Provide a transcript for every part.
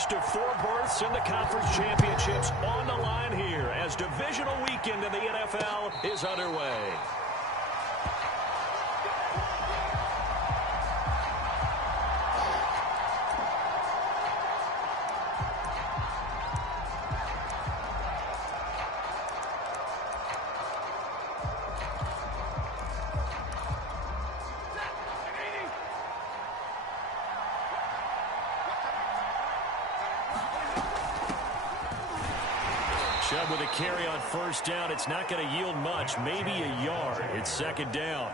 first of 4 berths in the conference championships on the line here as divisional weekend in the NFL is underway. Chubb with a carry on first down. It's not going to yield much, maybe a yard. It's second down.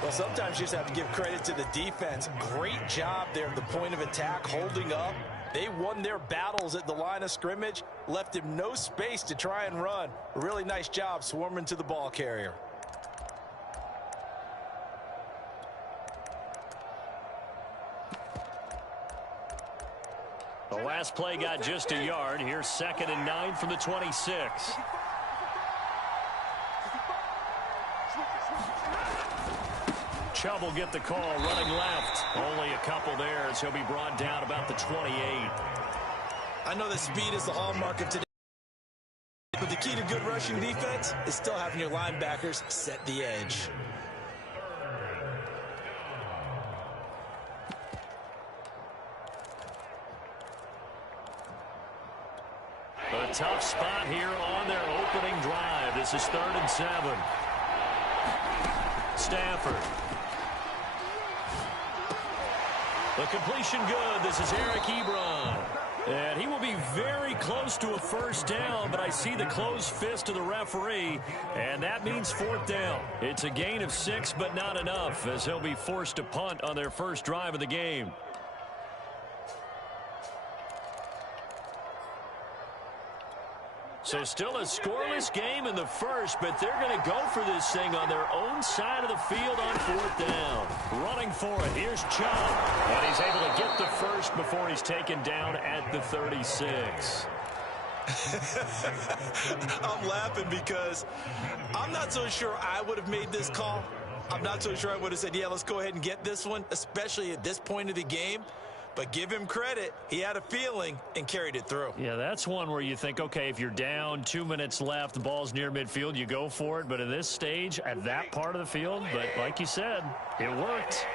Well, sometimes you just have to give credit to the defense. Great job there at the point of attack, holding up. They won their battles at the line of scrimmage, left him no space to try and run. A really nice job swarming to the ball carrier. The last play got just a yard. Here's 2nd and 9 from the 26. Chubb will get the call running left. Only a couple there as he'll be brought down about the 28. I know that speed is the hallmark of today, but the key to good rushing defense is still having your linebackers set the edge. A tough spot here on their opening drive. This is 3rd and 7. Stafford. The completion good. This is Eric Ebron. And he will be very close to a first down, but I see the closed fist of the referee, and that means 4th down. It's a gain of 6, but not enough, as he'll be forced to punt on their first drive of the game. So still a scoreless game in the first, but they're going to go for this thing on their own side of the field on 4th down. Running for it, here's Chubb. And he's able to get the first before he's taken down at the 36. I'm laughing because I'm not so sure I would have made this call. I'm not so sure I would have said, yeah, let's go ahead and get this one, especially at this point of the game. But give him credit. He had a feeling and carried it through. Yeah, that's one where you think, okay, if you're down, 2 minutes left, the ball's near midfield, you go for it. But at this stage, at that part of the field, but like you said, it worked.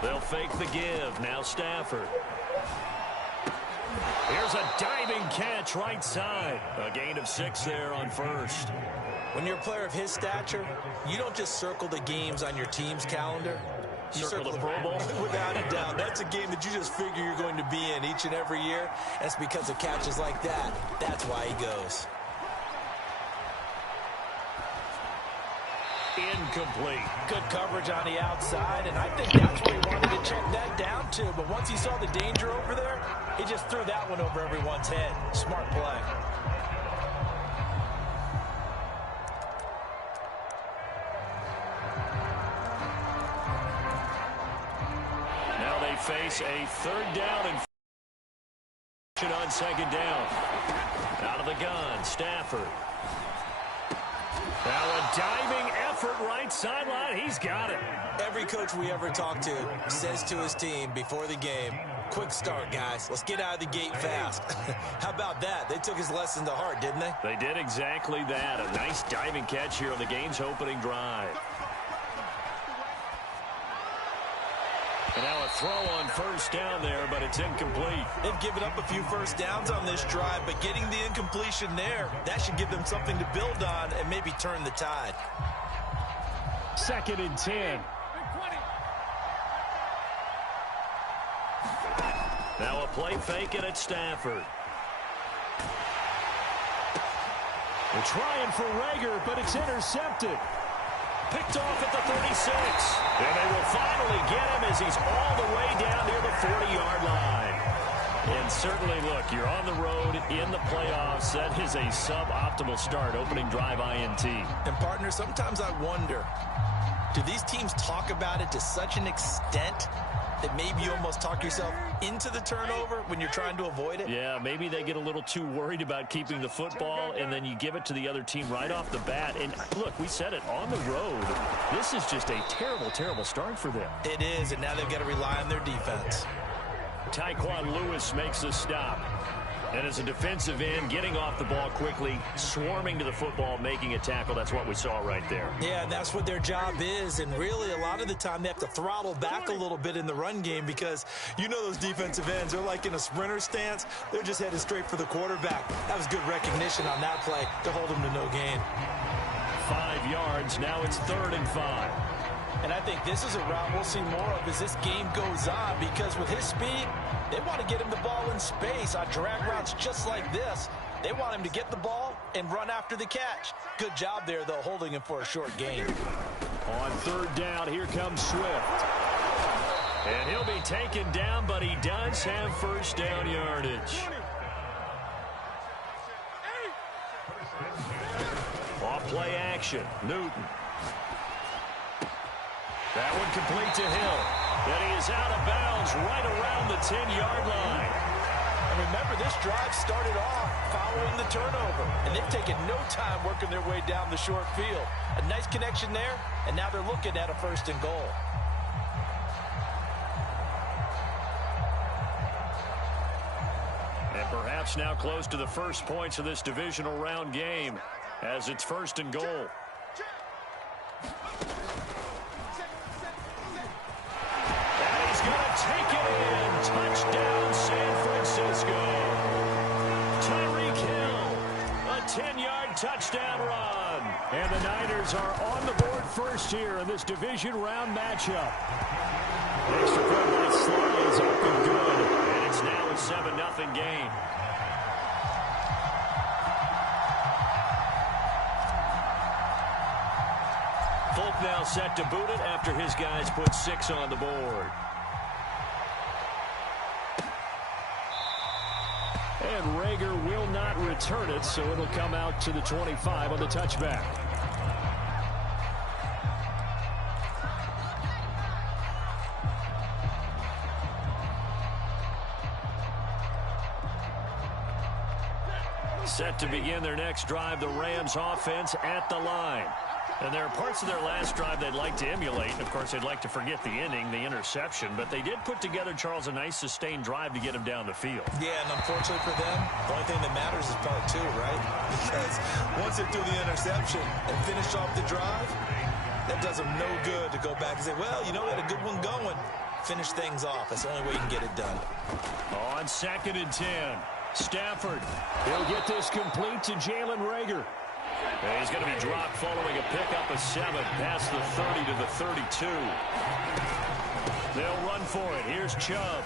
They'll fake the give. Now Stafford. Here's a diving catch right side. A gain of 6 there on first. When you're a player of his stature, you don't just circle the games on your team's calendar. You circle the Pro Bowl? Without a doubt. That's a game that you just figure you're going to be in each and every year. That's because of catches like that. That's why he goes. Incomplete. Good coverage on the outside, and I think that's where he wanted to check that down to. But once he saw the danger over there, he just threw that one over everyone's head. Smart play. Now they face a 3rd down and on 2nd down. Out of the gun, Stafford. Now a diving effort right sideline. He's got it. Every coach we ever talk to says to his team before the game, quick start, guys. Let's get out of the gate fast. How about that? They took his lesson to heart, didn't they? They did exactly that. A nice diving catch here on the game's opening drive. And now a throw on first down there, but it's incomplete. They've given up a few first downs on this drive, but getting the incompletion there, that should give them something to build on and maybe turn the tide. 2nd and 10. Now a play fake it at Stafford. They're trying for Reagor, but it's intercepted. Picked off at the 36. And they will finally get him as he's all the way down near the 40-yard line. And certainly, look, you're on the road in the playoffs. That is a suboptimal start, opening drive INT. And, partner, sometimes I wonder, do these teams talk about it to such an extent that maybe you almost talk yourself into the turnover when you're trying to avoid it? Yeah, maybe they get a little too worried about keeping the football, and then you give it to the other team right off the bat. And look, we said it, on the road, this is just a terrible, terrible start for them. It is, and now they've got to rely on their defense. Tyquan Lewis makes the stop. And as a defensive end, getting off the ball quickly, swarming to the football, making a tackle, that's what we saw right there. Yeah, and that's what their job is. And really, a lot of the time, they have to throttle back a little bit in the run game because you know those defensive ends, they're like in a sprinter stance. They're just headed straight for the quarterback. That was good recognition on that play to hold them to no gain. 5 yards. Now it's 3rd and 5. And I think this is a route we'll see more of as this game goes on because with his speed, they want to get him the ball in space on drag routes just like this. They want him to get the ball and run after the catch. Good job there, though, holding him for a short gain. On 3rd down, here comes Swift. And he'll be taken down, but he does have 1st down yardage. Off play action, Newton. That one complete to Hill. And he is out of bounds right around the 10-yard line. And remember, this drive started off following the turnover. And they've taken no time working their way down the short field. A nice connection there, and now they're looking at a 1st and goal. And perhaps now close to the first points of this divisional round game as it's 1st and goal. Take it in. Touchdown, San Francisco. Tyreek Hill, a 10-yard touchdown run. And the Niners are on the board first here in this division round matchup. Extra point by Slay is up and good. And it's now a 7-0 game. Folk now set to boot it after his guys put 6 on the board. And Reagor will not return it, so it'll come out to the 25 on the touchback. Set to begin their next drive, the Rams offense at the line. And there are parts of their last drive they'd like to emulate. And, of course, they'd like to forget the inning, the interception. But they did put together, Charles, a nice sustained drive to get him down the field. Yeah, and unfortunately for them, the only thing that matters is part 2, right? Because once they do the interception and finish off the drive, that does them no good to go back and say, well, you know, we had a good one going. Finish things off. That's the only way you can get it done. On 2nd and 10, Stafford. He'll get this complete to Jalen Reagor. And he's going to be dropped following a pickup of 7 past the 30 to the 32. They'll run for it. Here's Chubb.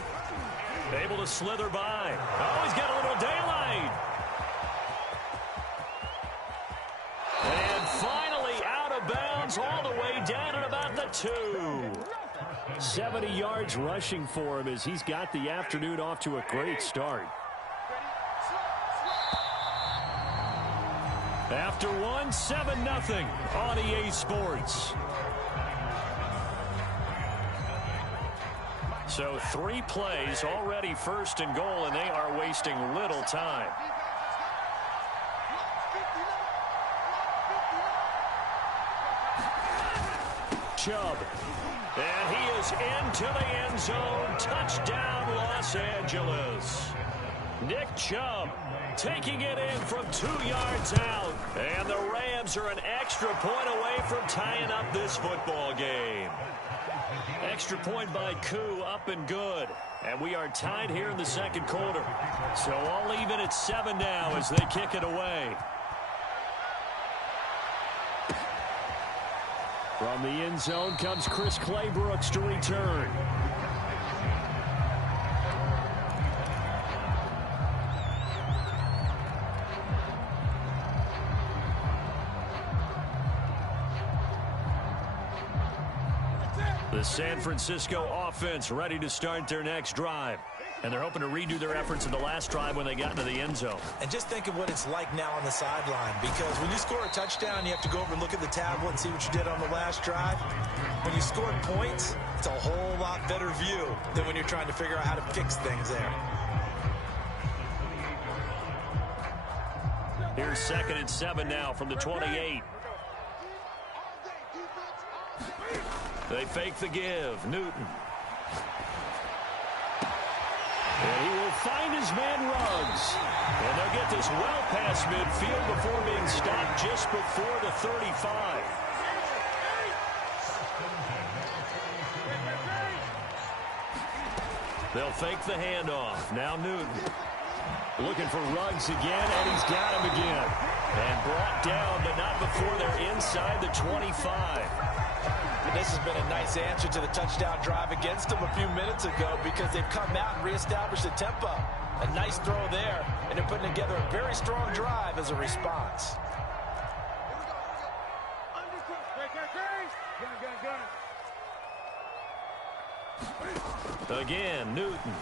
Able to slither by. Oh, he's got a little daylight. And finally out of bounds all the way down at about the 2. 70 yards rushing for him as he's got the afternoon off to a great start. After 1, 7-0 on EA Sports. So 3 plays already 1st and goal, and they are wasting little time. Chubb. And he is into the end zone. Touchdown, Los Angeles. Nick Chubb taking it in from 2 yards out. And the Rams are an extra point away from tying up this football game. Extra point by Koo, up and good. And we are tied here in the 2nd quarter. So all even at 7 now as they kick it away. From the end zone comes Chris Claybrooks to return. The San Francisco offense ready to start their next drive. And they're hoping to redo their efforts in the last drive when they got into the end zone. And just think of what it's like now on the sideline, because when you score a touchdown, you have to go over and look at the tablet and see what you did on the last drive. When you scored points, it's a whole lot better view than when you're trying to figure out how to fix things there. Here's 2nd and 7 now from the 28. They fake the give. Newton. And he will find his man Ruggs. And they'll get this well past midfield before being stopped just before the 35. They'll fake the handoff. Now Newton. Looking for Ruggs again, and he's got him again. And brought down, but not before they're inside the 25. And this has been a nice answer to the touchdown drive against them a few minutes ago, because they've come out and reestablished the tempo. A nice throw there, and they're putting together a very strong drive as a response. Again, Newton.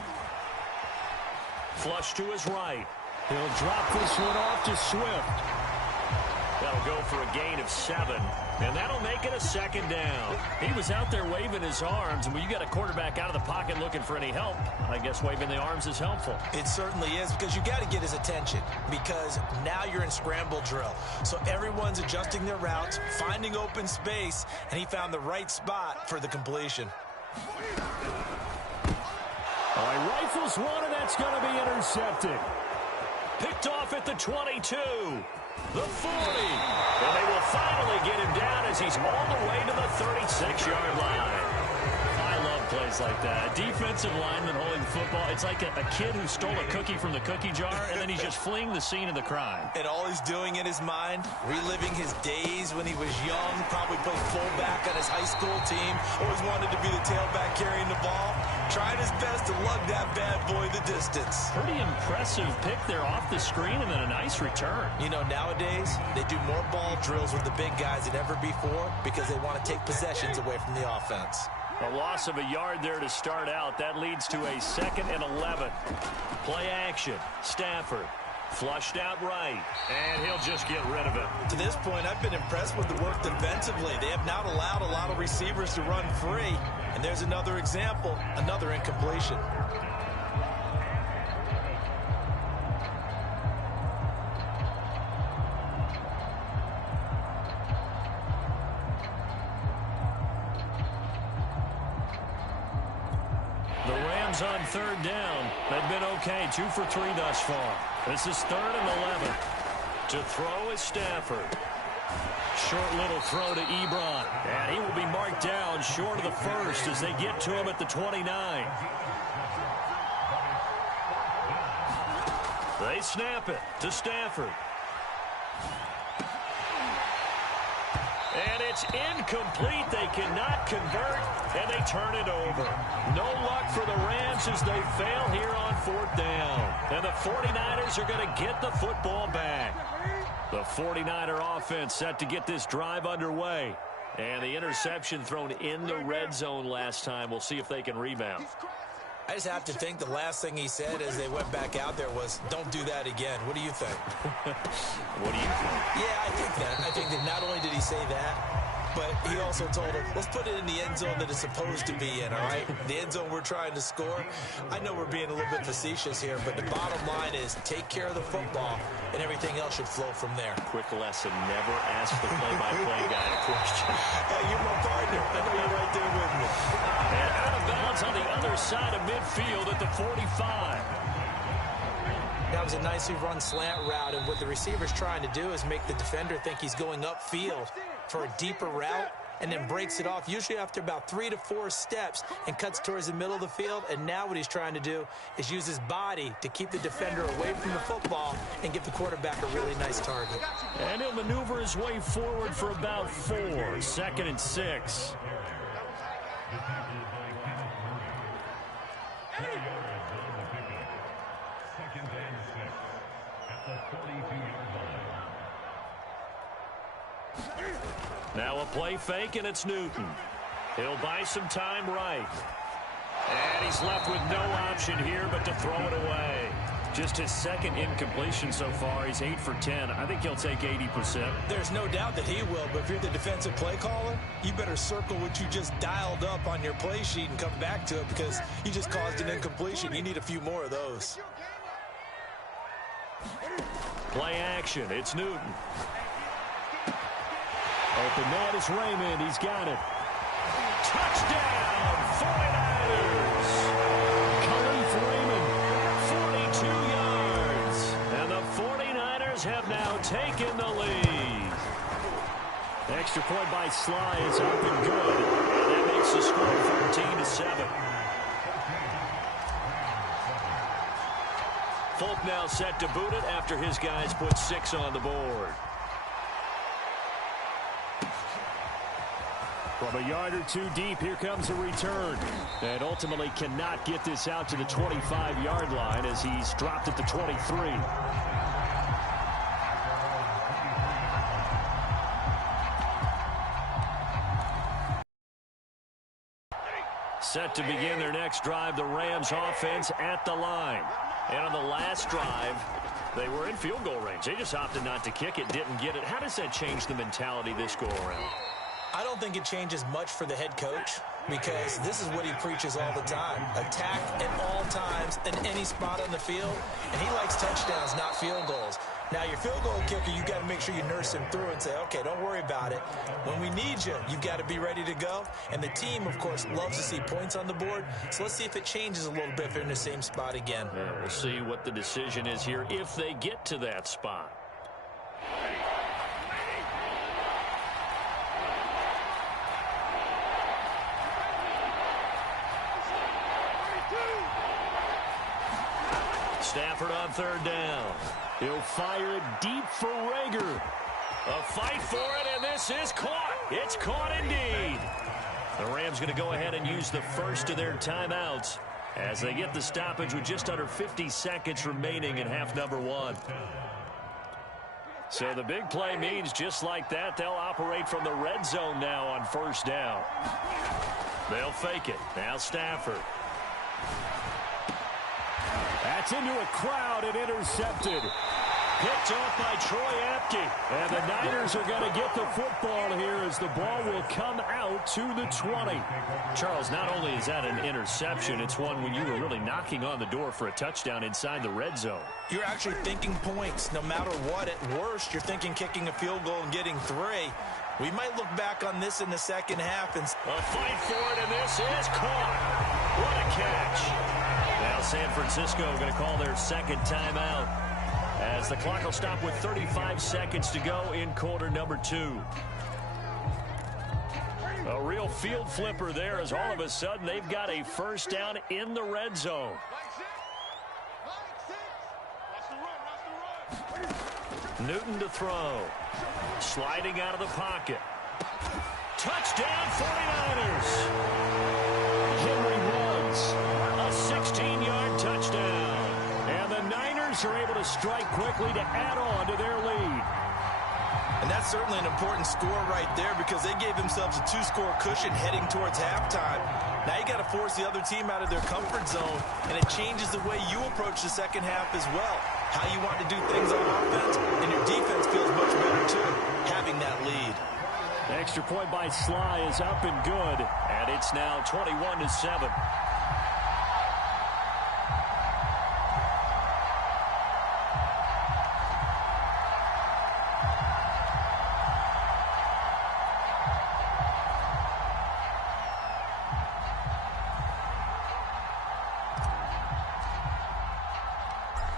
Flush to his right. He'll drop this one off to Swift. That'll go for a gain of 7. And that'll make it a 2nd down. He was out there waving his arms, and when you got a quarterback out of the pocket looking for any help, I guess waving the arms is helpful. It certainly is, because you got to get his attention, because now you're in scramble drill. So everyone's adjusting their routes, finding open space, and he found the right spot for the completion. All right, rifles one, and that's going to be intercepted. Picked off at the 22. The 40. And they will finally get him down as he's all the way to the 36-yard line. I love plays like that. A defensive lineman holding the football. It's like a kid who stole a cookie from the cookie jar, and then he's just fleeing the scene of the crime. And all he's doing in his mind, reliving his days when he was young, probably played fullback on his high school team, always wanted to be the tailback carrying the ball, trying his best to lug that bad boy the distance. Pretty impressive pick there off the screen, and then a nice return. You know, nowadays, they do more ball drills with the big guys than ever before, because they want to take possessions away from the offense. A loss of a yard there to start out. That leads to a 2nd and 11. Play action. Stafford flushed out right, and he'll just get rid of it. To this point, I've been impressed with the work defensively. They have not allowed a lot of receivers to run free. And there's another example, another incompletion. On 3rd down. They've been okay. 2 for 3 thus far. This is 3rd and 11. To throw is Stafford. Short little throw to Ebron. And he will be marked down short of the 1st as they get to him at the 29. They snap it to Stafford. And it's incomplete. They cannot convert, and they turn it over. No luck for the Rams as they fail here on 4th down. And the 49ers are going to get the football back. The 49er offense set to get this drive underway. And the interception thrown in the red zone last time. We'll see if they can rebound. I just have to think the last thing he said as they went back out there was, don't do that again. What do you think? What do you think? Yeah, I think that not only did he say that, but he also told him, let's put it in the end zone that it's supposed to be in, all right? The end zone we're trying to score. I know we're being a little bit facetious here, but the bottom line is take care of the football, and everything else should flow from there. Quick lesson, never ask the play-by-play guy a question. Hey, you're my partner. I know you're right there with me. And out of bounds on the other side of midfield at the 45. That was a nicely run slant route, and what the receiver's trying to do is make the defender think he's going upfield for a deeper route, and then breaks it off, usually after about 3 to 4 steps, and cuts towards the middle of the field. And now what he's trying to do is use his body to keep the defender away from the football and give the quarterback a really nice target. And he'll maneuver his way forward for about 4. 2nd and 6. Now a play fake, and it's Newton. He'll buy some time right. And he's left with no option here but to throw it away. Just his second incompletion so far. He's 8 for 10. I think he'll take 80%. There's no doubt that he will, but if you're the defensive play caller, you better circle what you just dialed up on your play sheet and come back to it because you just caused an incompletion. You need a few more of those. Play action. It's Newton. Open man is Raymond. He's got it. Touchdown, 49ers. Khalif Raymond, 42 yards. And the 49ers have now taken the lead. Extra point by Sly is up and good. And that makes the score 14-7. Folk now set to boot it after his guys put 6 on the board. From a yard or two deep, here comes a return. And ultimately cannot get this out to the 25-yard line as he's dropped at the 23. Set to begin their next drive, the Rams offense at the line. And on the last drive, they were in field goal range. They just opted not to kick it, didn't get it. How does that change the mentality this go around? I don't think it changes much for the head coach because this is what he preaches all the time. Attack at all times in any spot on the field, and he likes touchdowns, not field goals. Now, your field goal kicker, you got to make sure you nurse him through and say, okay, don't worry about it. When we need you, you've got to be ready to go. And the team, of course, loves to see points on the board. So let's see if it changes a little bit if they're in the same spot again. Yeah, we'll see what the decision is here if they get to that spot. Stafford on third down. He'll fire it deep for Rager. A fight for it, and this is caught. It's caught indeed. The Rams going to go ahead and use the first of their timeouts as they get the stoppage with just under 50 seconds remaining in half number 1. So the big play means just like that, they'll operate from the red zone now on first down. They'll fake it. Now Stafford. That's into a crowd and intercepted. Picked off by Troy Apke. And the Niners are going to get the football here as the ball will come out to the 20. Charles, not only is that an interception, it's one when you were really knocking on the door for a touchdown inside the red zone. You're actually thinking points no matter what. At worst, you're thinking kicking a field goal and getting 3. We might look back on this in the second half. And a fight for it, and this is caught. What a catch. Now San Francisco going to call their second timeout as the clock will stop with 35 seconds to go in quarter number 2. A real field flipper there as all of a sudden they've got a first down in the red zone. Newton to throw. Sliding out of the pocket. Touchdown 49ers. Henry Ruggs. A 16-yard touchdown. And the Niners are able to strike quickly to add on to their lead. And that's certainly an important score right there because they gave themselves a 2-score cushion heading towards halftime. Now you got to force the other team out of their comfort zone, and it changes the way you approach the second half as well. How you want to do things on offense, and your defense feels much better too, having that lead. Extra point by Sly is up and good, and it's now 21-7.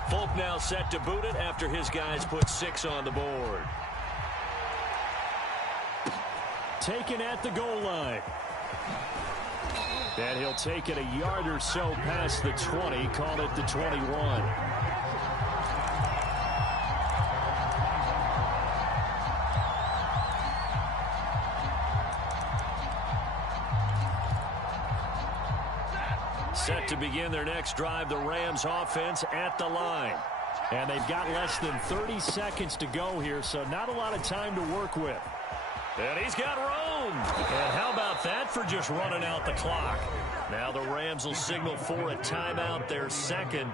Folk now set to boot it after his guys put 6 on the board. Taken at the goal line. And he'll take it a yard or so past the 20, call it the 21. Set to begin their next drive, the Rams offense at the line. And they've got less than 30 seconds to go here, so not a lot of time to work with. And he's got room. And how about that for just running out the clock. Now the Rams will signal for a timeout, their second,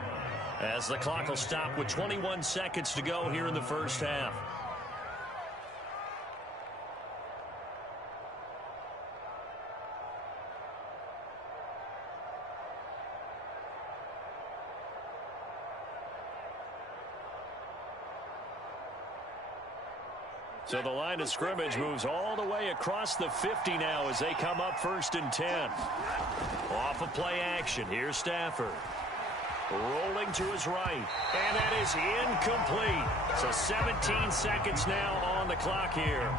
as the clock will stop with 21 seconds to go here in the first half. So the line of scrimmage moves all the way across the 50 now as they come up 1st and 10. Off of play action. Here's Stafford. Rolling to his right. And that is incomplete. So 17 seconds now on the clock here.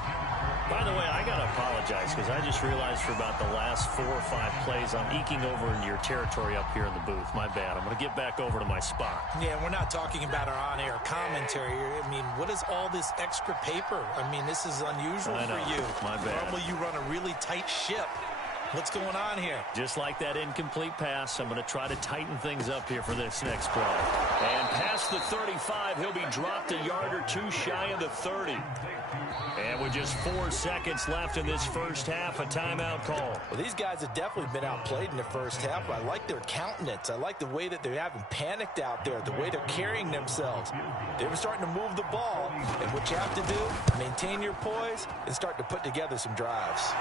By the way, I got to apologize because I just realized for about the last 4 or 5 plays I'm eking over into your territory up here in the booth. My bad. I'm going to get back over to my spot. Yeah, we're not talking about our on-air commentary. I mean, what is all this extra paper? I mean, this is unusual for you. My bad. Normally you run a really tight ship. What's going on here? Just like that incomplete pass, I'm going to try to tighten things up here for this next play. And past the 35, he'll be dropped a yard or 2 shy of the 30. And with just 4 seconds left in this first half, a timeout call. Well, these guys have definitely been outplayed in the first half. I like their countenance. I like the way that they haven't panicked out there, the way they're carrying themselves. They were starting to move the ball, and what you have to do, maintain your poise and start to put together some drives.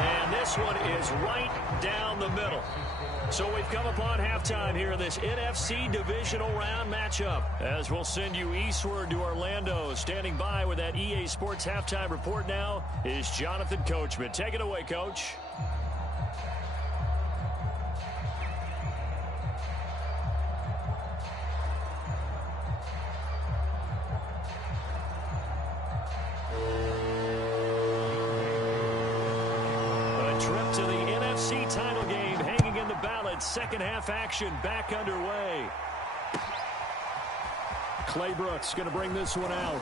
And this one is right down the middle. So we've come upon halftime here in this NFC divisional round matchup. As we'll send you eastward to Orlando. Standing by with that EA Sports halftime report now is Jonathan Coachman. Take it away, Coach. A trip to the NFC title game hanging in the balance. Second half action back underway. Clay Brooks going to bring this one out.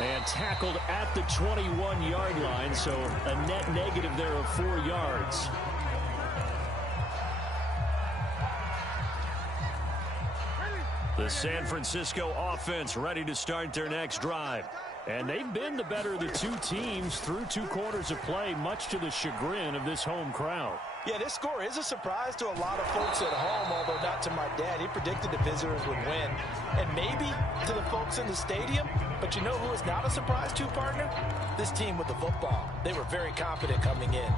And tackled at the 21-yard line, so a net negative there of 4 yards. The San Francisco offense ready to start their next drive. And they've been the better of the 2 teams through 2 quarters of play, much to the chagrin of this home crowd. Yeah, this score is a surprise to a lot of folks at home, although not to my dad. He predicted the visitors would win. And maybe to the folks in the stadium. But you know who is not a surprise to, partner? This team with the football. They were very confident coming in.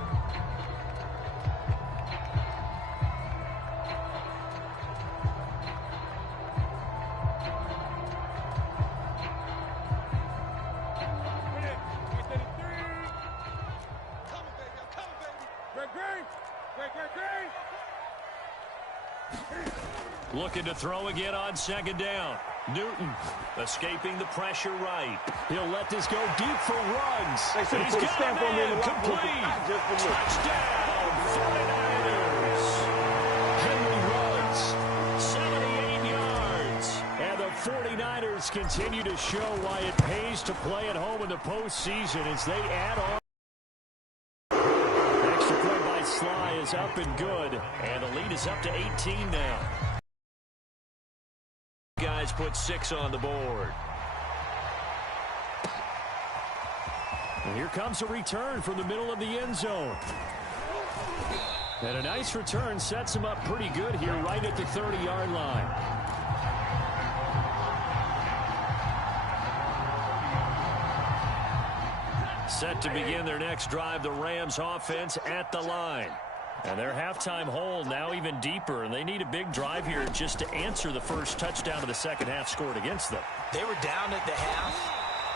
Looking to throw again on second down. Newton escaping the pressure right. He'll let this go deep for Ruggs. He's got a man complete. Touchdown, 49ers. Henry Ruggs, 78 yards. And the 49ers continue to show why it pays to play at home in the postseason as they add on. Extra point by Sly is up and good. And the lead is up to 18 now. Guys put 6 on the board. And here comes a return from the middle of the end zone. And a nice return sets him up pretty good here right at the 30-yard line. Set to begin their next drive, the Rams offense at the line. And their halftime hole now even deeper, and they need a big drive here just to answer the first touchdown of the second half scored against them. They were down at the half.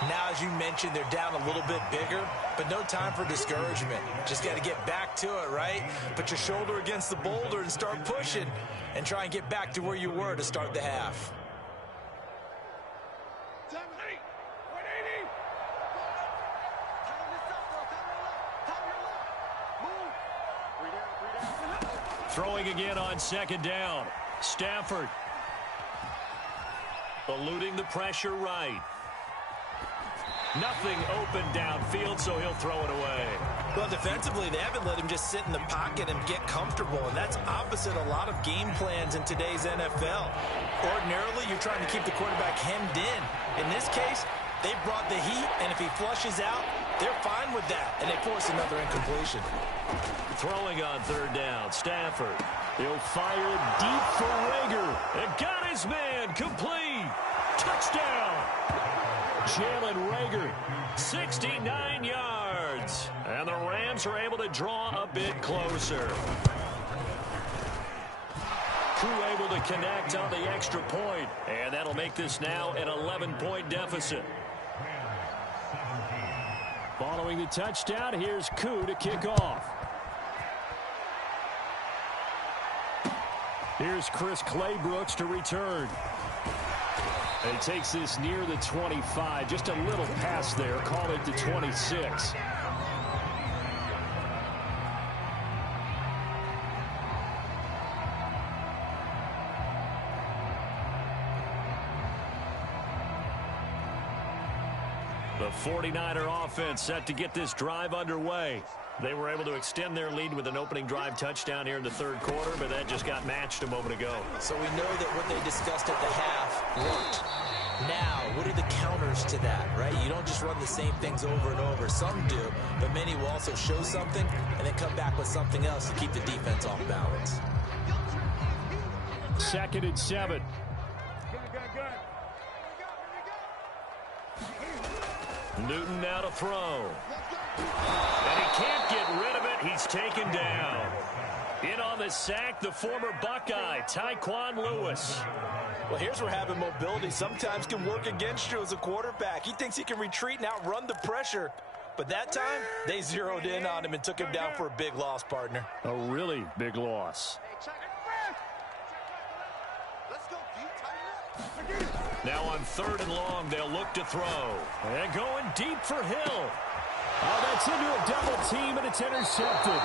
Now, as you mentioned, they're down a little bit bigger, but no time for discouragement. Just got to get back to it, right? Put your shoulder against the boulder and start pushing and try and get back to where you were to start the half. Throwing again on second down. Stafford eluding the pressure right. Nothing open downfield, so he'll throw it away. Well, defensively, they haven't let him just sit in the pocket and get comfortable, and that's opposite a lot of game plans in today's NFL. Ordinarily, you're trying to keep the quarterback hemmed in. In this case, they brought the heat, and if he flushes out, They're fine with that, and they force another incompletion. Throwing on third down, Stafford. He'll fire deep for Rager. And got his man complete. Touchdown. Jalen Rager, 69 yards. And the Rams are able to draw a bit closer. Crew able to connect on the extra point. And that'll make this now an 11-point deficit. Following the touchdown, here's Koo to kick off. Here's Chris Claybrooks to return. And he takes this near the 25. Just a little pass there. Call it the 26. The 49er offense set to get this drive underway. They were able to extend their lead with an opening drive touchdown here in the third quarter, but that just got matched a moment ago. So we know that what they discussed at the half worked. Now, what are the counters to that, right? You don't just run the same things over and over. Some do, but many will also show something and then come back with something else to keep the defense off balance. 2nd and 7. Newton now to throw. And he can't get rid of it. He's taken down. In on the sack, the former Buckeye, Tyquan Lewis. Well, here's where having mobility sometimes can work against you as a quarterback. He thinks he can retreat and outrun the pressure. But that time, they zeroed in on him and took him down for a big loss, partner. A really big loss. Now on 3rd and long, they'll look to throw. And going deep for Hill. Oh, that's into a double team, and it's intercepted.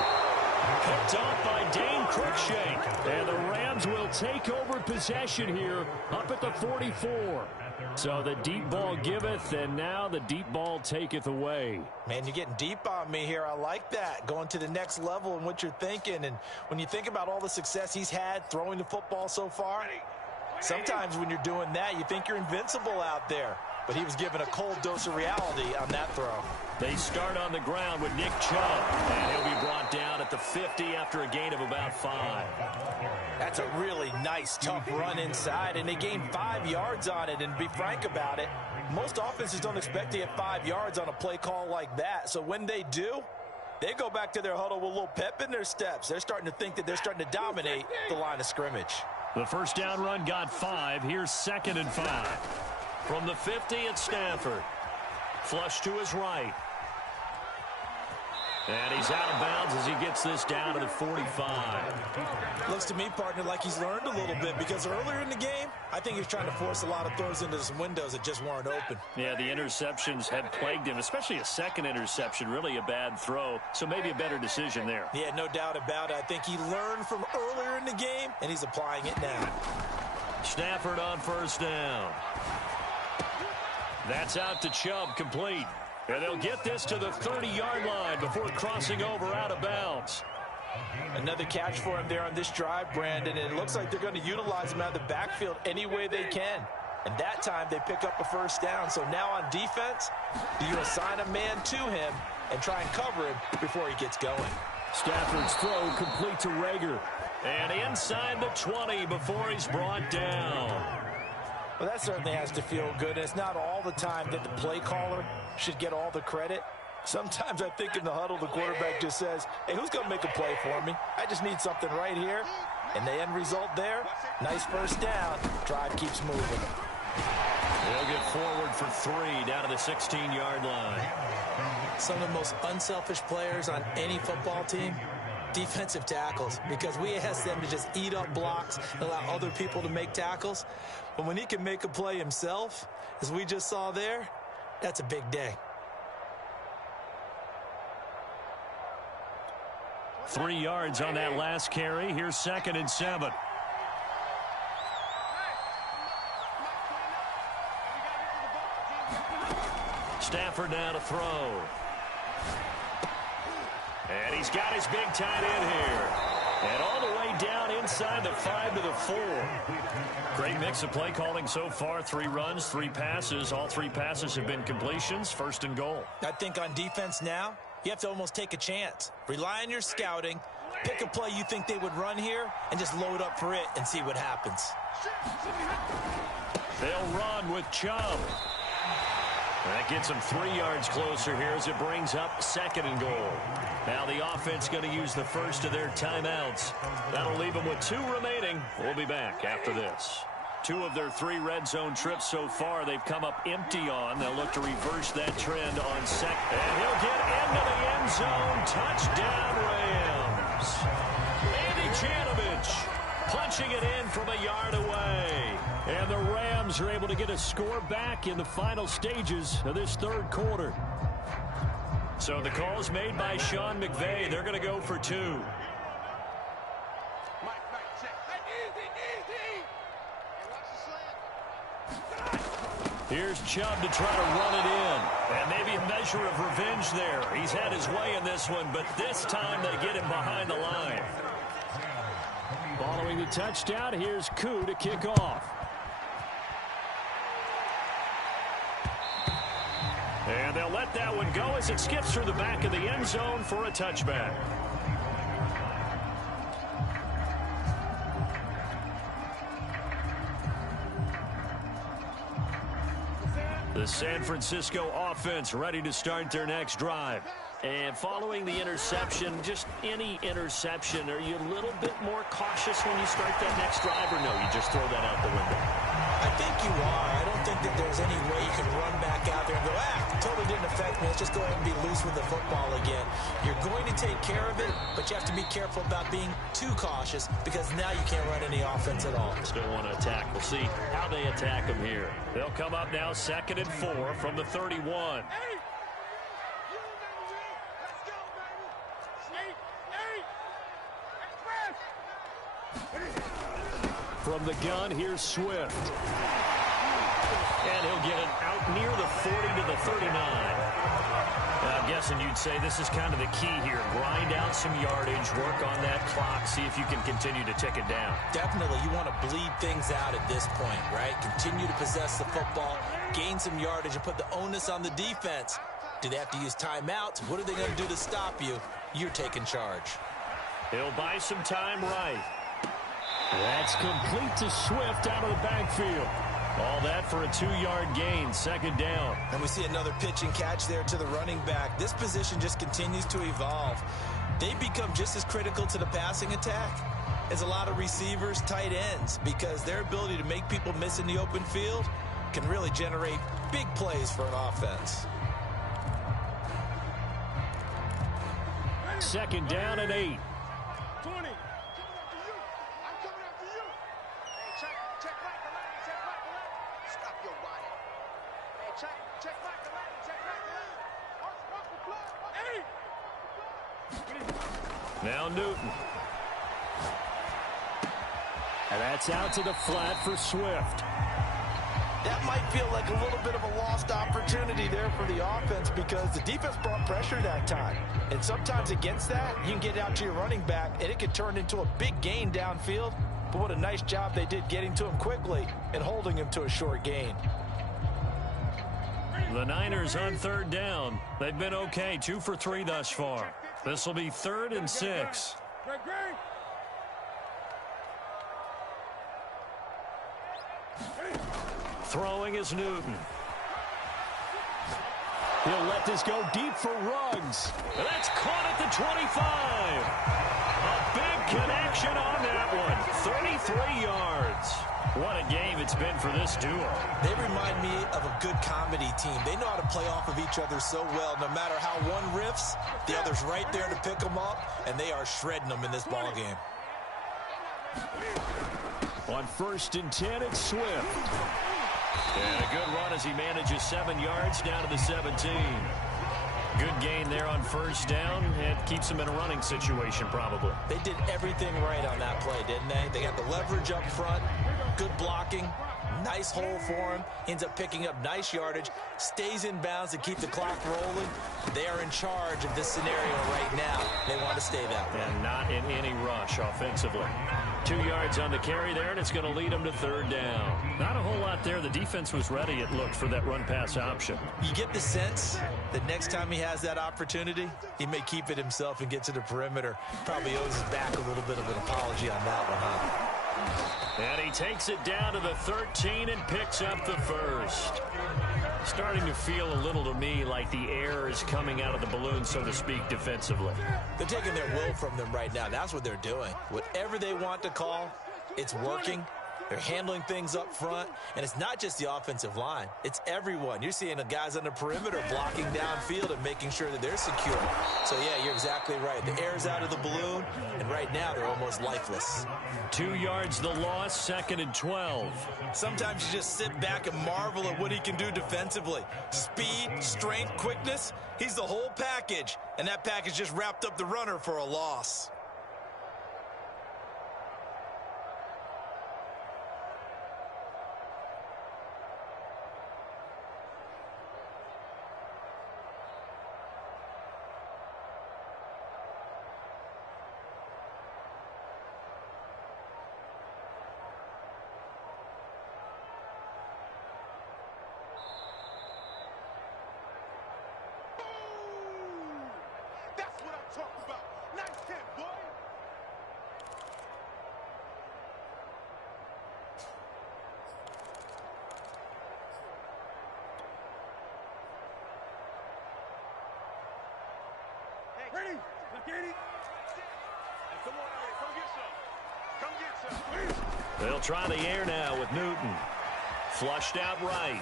Picked off by Dane Cruikshank. And the Rams will take over possession here up at the 44. So the deep ball giveth, and now the deep ball taketh away. Man, you're getting deep on me here. I like that. Going to the next level in what you're thinking. And when you think about all the success he's had throwing the football so far, sometimes when you're doing that, you think you're invincible out there. But he was given a cold dose of reality on that throw. They start on the ground with Nick Chubb. And he'll be brought down at the 50 after a gain of about 5. That's a really nice, tough run inside. And they gained 5 yards on it. And to be frank about it, most offenses don't expect to get 5 yards on a play call like that. So when they do, they go back to their huddle with a little pep in their steps. They're starting to think that they're starting to dominate the line of scrimmage. The first down run got 5. Here's 2nd and 5. From the 50 at Stafford. Flush to his right. And he's out of bounds as he gets this down to the 45. Looks to me, partner, like he's learned a little bit, because earlier in the game, I think he was trying to force a lot of throws into some windows that just weren't open. Yeah, the interceptions had plagued him, especially a second interception, really a bad throw. So maybe a better decision there. Yeah, no doubt about it. I think he learned from earlier in the game, and he's applying it now. Stafford on first down. That's out to Chubb, complete. And they'll get this to the 30-yard line before crossing over out of bounds. Another catch for him there on this drive, Brandon, and it looks like they're going to utilize him out of the backfield any way they can. And that time they pick up a first down. So now on defense, do you assign a man to him and try and cover him before he gets going? Stafford's throw complete to Rager. And inside the 20 before he's brought down. Well, that certainly has to feel good. And it's not all the time that the play caller should get all the credit. Sometimes I think in the huddle, the quarterback just says, hey, who's going to make a play for me? I just need something right here. And the end result there, nice first down. Drive keeps moving. They'll get forward for 3 down to the 16-yard line. Some of the most unselfish players on any football team, defensive tackles, because we ask them to just eat up blocks and allow other people to make tackles. But when he can make a play himself, as we just saw there, that's a big day. 3 yards on that last carry. Here's 2nd and 7. Stafford now to throw. And he's got his big tight end here. And all the way down inside the 5 to the 4. Great mix of play calling so far. 3 runs, 3 passes. All 3 passes have been completions. First and goal. I think on defense now, you have to almost take a chance. Rely on your scouting. Pick a play you think they would run here and just load up for it and see what happens. They'll run with Chubb. That gets them 3 yards closer here as it brings up second and goal. Now the offense going to use the first of their timeouts. That'll leave them with 2 remaining. We'll be back after this. 2 of their 3 red zone trips so far they've come up empty on. They'll look to reverse that trend on second. And he'll get into the end zone. Touchdown Rams. Andy Janovich punching it in from a yard away. And the Rams are able to get a score back in the final stages of this 3rd quarter. So the call is made by Sean McVay. They're going to go for 2. Here's Chubb to try to run it in. And maybe a measure of revenge there. He's had his way in this one, but this time they get him behind the line. Following the touchdown, here's Koo to kick off. And they'll let that one go as it skips through the back of the end zone for a touchback. The San Francisco offense ready to start their next drive. And following the interception, just any interception, are you a little bit more cautious when you start that next drive, or no, you just throw that out the window? I think you are. I don't think that there's any way you can run back out there and go, totally didn't affect me. Let's just go ahead and be loose with the football again. You're going to take care of it, but you have to be careful about being too cautious because now you can't run any offense at all. Still want to attack. We'll see how they attack them here. They'll come up now 2nd and 4 from the 31. From the gun, here's Swift. And he'll get it out near the 40 to the 39. I'm guessing you'd say this is kind of the key here. Grind out some yardage, work on that clock, see if you can continue to tick it down. Definitely, you want to bleed things out at this point, right? Continue to possess the football, gain some yardage, and put the onus on the defense. Do they have to use timeouts? What are they going to do to stop you? You're taking charge. He'll buy some time right. That's complete to Swift out of the backfield. All that for a 2-yard gain, 2nd down. And we see another pitch and catch there to the running back. This position just continues to evolve. They become just as critical to the passing attack as a lot of receivers, tight ends, because their ability to make people miss in the open field can really generate big plays for an offense. 2nd down and 8. 20. Now Newton. And that's out to the flat for Swift. That might feel like a little bit of a lost opportunity there for the offense because the defense brought pressure that time. And sometimes against that, you can get out to your running back, and it can turn into a big gain downfield. But what a nice job they did getting to him quickly and holding him to a short gain. The Niners on 3rd down. They've been okay, 2 for 3 thus far. This will be 3rd and 6. Throwing is Newton. He'll let this go deep for Ruggs. And that's caught at the 25. A big connection on that one. 33 yards. What a game it's been for this duo. They remind me of a good comedy team. They know how to play off of each other so well. No matter how one riffs, the other's right there to pick them up, and they are shredding them in this ball game. On 1st and 10, it's Swift. And a good run as he manages 7 yards down to the 17. Good gain there on 1st down. It keeps him in a running situation probably. They did everything right on that play, didn't they? They got the leverage up front, good blocking, Nice hole for him. Ends up picking up nice yardage. Stays in bounds to keep the clock rolling. They are in charge of this scenario right now. They want to stay that way. And not in any rush offensively. 2 yards on the carry there, and it's going to lead them to third down. Not a whole lot there. The defense was ready, it looked, for that run-pass option. You get the sense that next time he has that opportunity, he may keep it himself and get to the perimeter. Probably owes his back a little bit of an apology on that one, huh? And he takes it down to the 13 and picks up the first. Starting to feel a little to me like the air is coming out of the balloon, so to speak, defensively. They're taking their will from them right now. That's what they're doing. Whatever they want to call, it's working. They're handling things up front, and it's not just the offensive line. It's everyone. You're seeing the guys on the perimeter blocking downfield and making sure that they're secure. So, yeah, you're exactly right. The air's out of the balloon, and right now they're almost lifeless. 2 yards the loss, 2nd and 12. Sometimes you just sit back and marvel at what he can do defensively. Speed, strength, quickness, he's the whole package, and that package just wrapped up the runner for a loss. Ready? Hey, come on, Ari. Come get some. Come get some. They'll try the air now with Newton. Flushed out right.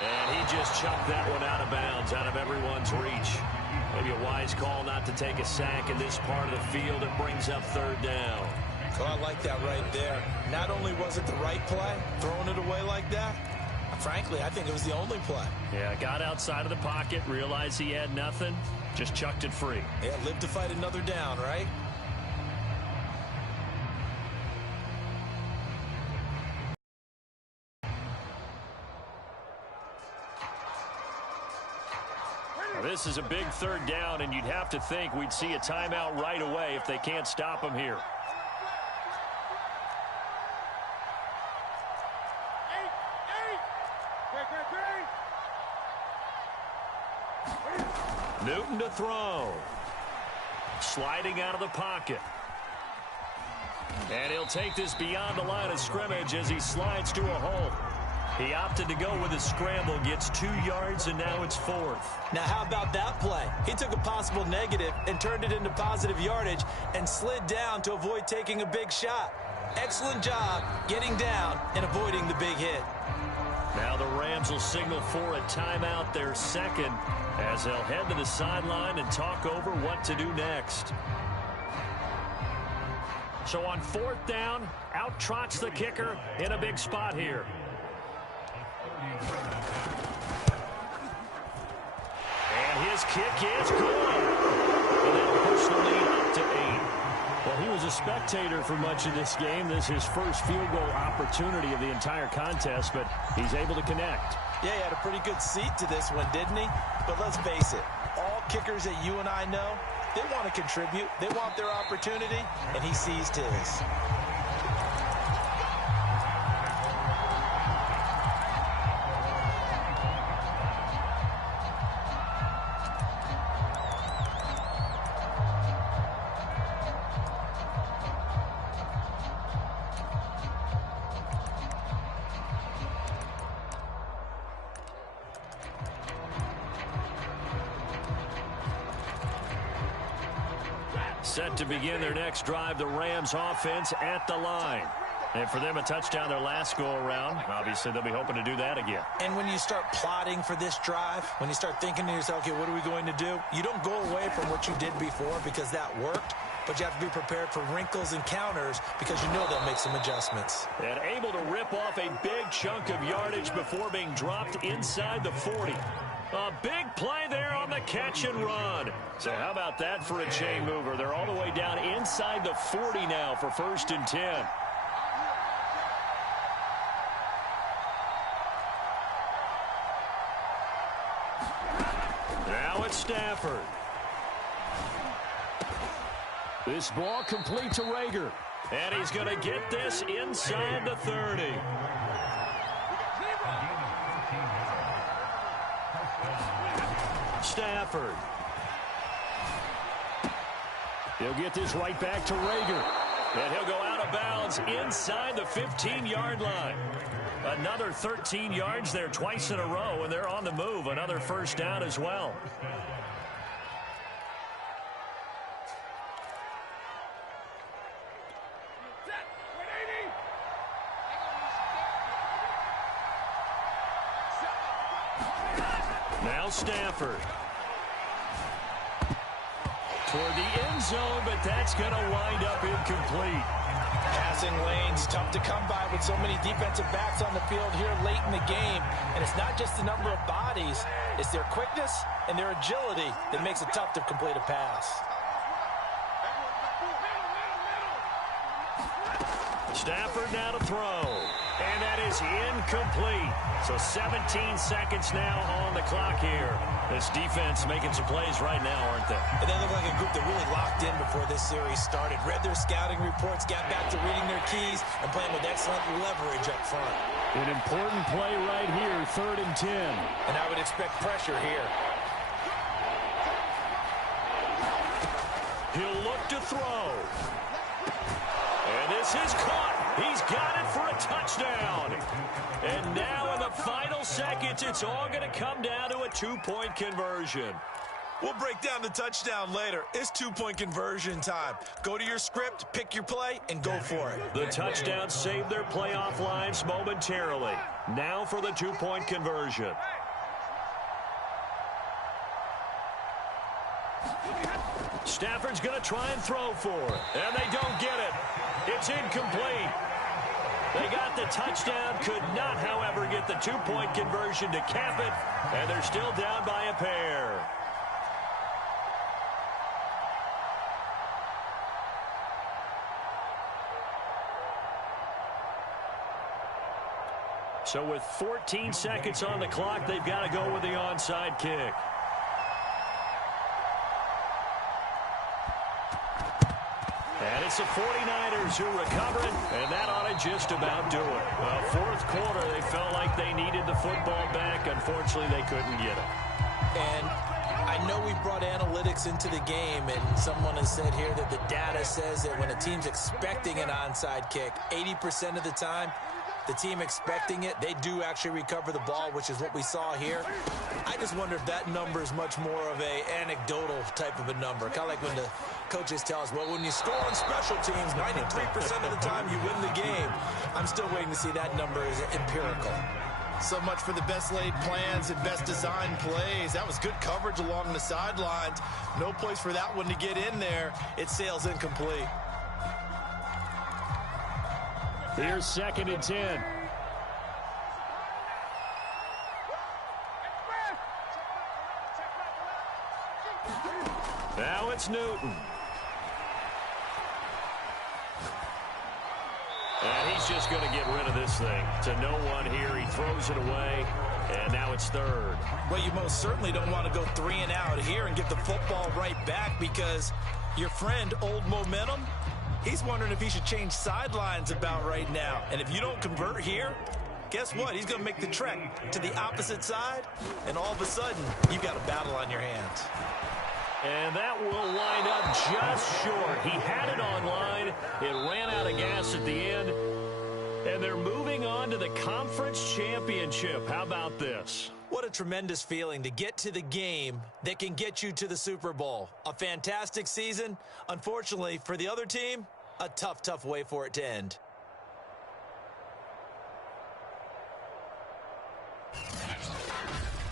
And he just chucked that one out of bounds, out of everyone's reach. Maybe a wise call not to take a sack in this part of the field. It brings up third down. Oh, I like that right there. Not only was it the right play, throwing it away like that, frankly, I think it was the only play. Yeah, got outside of the pocket, realized he had nothing, just chucked it free. Yeah, live to fight another down, right? Well, this is a big third down, and you'd have to think we'd see a timeout right away if they can't stop him here. Newton to throw. Sliding out of the pocket. And he'll take this beyond the line of scrimmage as he slides to a hole. He opted to go with a scramble, gets 2 yards, and now it's fourth. Now, how about that play? He took a possible negative and turned it into positive yardage and slid down to avoid taking a big shot. Excellent job getting down and avoiding the big hit. Now the Rams will signal for a timeout, their second, as they'll head to the sideline and talk over what to do next. So on fourth down, out trots the kicker in a big spot here. And his kick is good. And that push the lead up to 8. Well, he was a spectator for much of this game. This is his first field goal opportunity of the entire contest, but he's able to connect. Yeah, he had a pretty good seat to this one, didn't he? But let's face it, all kickers that you and I know, they want to contribute. They want their opportunity, and he seized his. Set to begin their next drive, the Rams offense at the line. And for them, a touchdown their last go-around. Obviously, they'll be hoping to do that again. And when you start plotting for this drive, when you start thinking to yourself, okay, what are we going to do? You don't go away from what you did before because that worked, but you have to be prepared for wrinkles and counters because you know they'll make some adjustments. And able to rip off a big chunk of yardage before being dropped inside the 40. A big play there on the catch and run. So how about that for a chain mover? They're all the way down inside the 40 now for 1st and 10. it's Stafford. This ball complete to Reagor. And he's going to get this inside the 30. Stafford. He'll get this right back to Reagor. And he'll go out of bounds inside the 15-yard line. Another 13 yards there twice in a row, and they're on the move. Another first down as well. Now Stafford. Toward the end zone, but that's going to wind up incomplete. Passing lanes, tough to come by with so many defensive backs on the field here late in the game. And it's not just the number of bodies, it's their quickness and their agility that makes it tough to complete a pass. Stafford now to throw. And that is incomplete. So 17 seconds now on the clock here. This defense making some plays right now, aren't they? And they look like a group that really locked in before this series started. Read their scouting reports, got back to reading their keys, and playing with excellent leverage up front. An important play right here, 3rd and 10. And I would expect pressure here. He'll look to throw. And this is caught. He's got it for a touchdown. And now in the final seconds, it's all going to come down to a 2-point conversion. We'll break down the touchdown later. It's 2-point conversion time. Go to your script, pick your play, and go for it. The touchdown saved their playoff lives momentarily. Now for the 2-point conversion. Stafford's going to try and throw for it. And they don't get it. It's incomplete. They got the touchdown, could not, however, get the 2-point conversion to cap it, and they're still down by a pair. So with 14 seconds on the clock, they've got to go with the onside kick. And it's the 49ers who recover it, and that ought to just about do it. Well, 4th quarter, they felt like they needed the football back. Unfortunately, they couldn't get it. And I know we brought analytics into the game, and someone has said here that the data says that when a team's expecting an onside kick, 80% of the time, the team expecting it, they do actually recover the ball, which is what we saw here. I just wonder if that number is much more of a anecdotal type of a number. Kind of like when the coaches tell us, well, when you score on special teams, 93% of the time you win the game. I'm still waiting to see that number is empirical. So much for the best laid plans and best designed plays. That was good coverage along the sidelines. No place for that one to get in there. It sails incomplete. Here's 2nd and 10. Now it's Newton. And he's just going to get rid of this thing. To no one here. He throws it away. And now it's 3rd. Well, you most certainly don't want to go 3 and out here and get the football right back, because your friend, Old Momentum, he's wondering if he should change sidelines about right now. And if you don't convert here, guess what? He's going to make the trek to the opposite side, and all of a sudden, you've got a battle on your hands. And that will wind up just short. He had it online. It ran out of gas at the end. And they're moving on to the conference championship. How about this? What a tremendous feeling to get to the game that can get you to the Super Bowl. A fantastic season. Unfortunately, for the other team, a tough, tough way for it to end.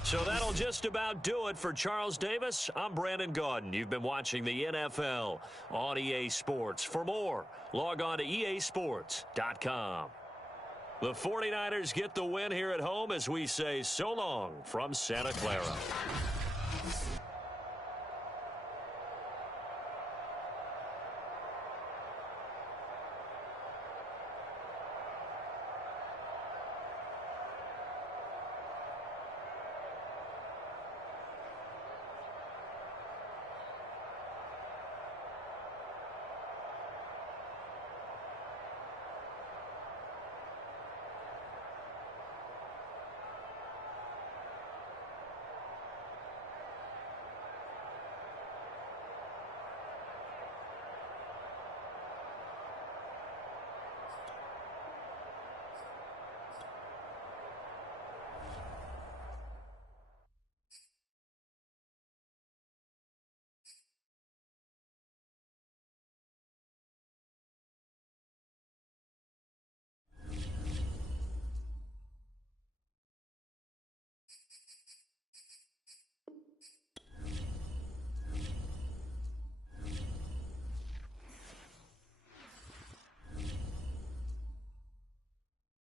So that'll just about do it for Charles Davis. I'm Brandon Gaudin. You've been watching the NFL on EA Sports. For more, log on to easports.com. The 49ers get the win here at home as we say so long from Santa Clara.